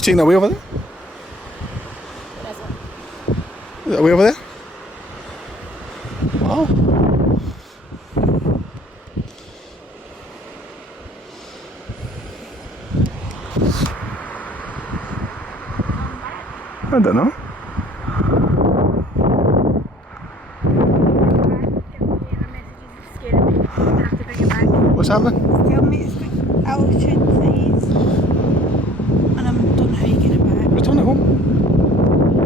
You taking that way over there? Is that way over there? Wow. I don't know. What's happening? Tell me it's got altitude fees and I don't know how you get it back. Return it home.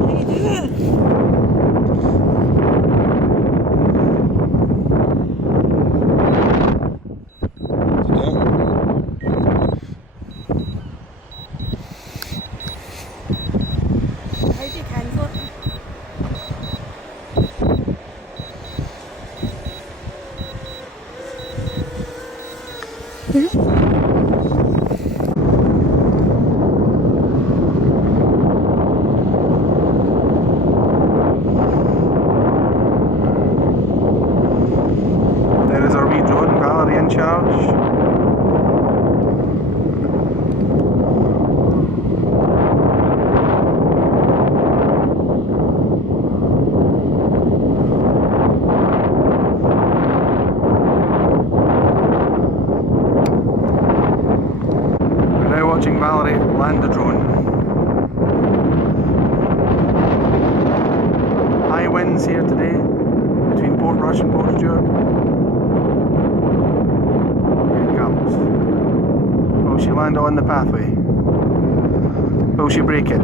How do you do that? How do you cancel it? There is our wee drone, Valerie in charge. We're now watching Valerie land the drone. High winds here today between Portrush and Portrush. Here it comes. Will she land on the pathway? Will she break it?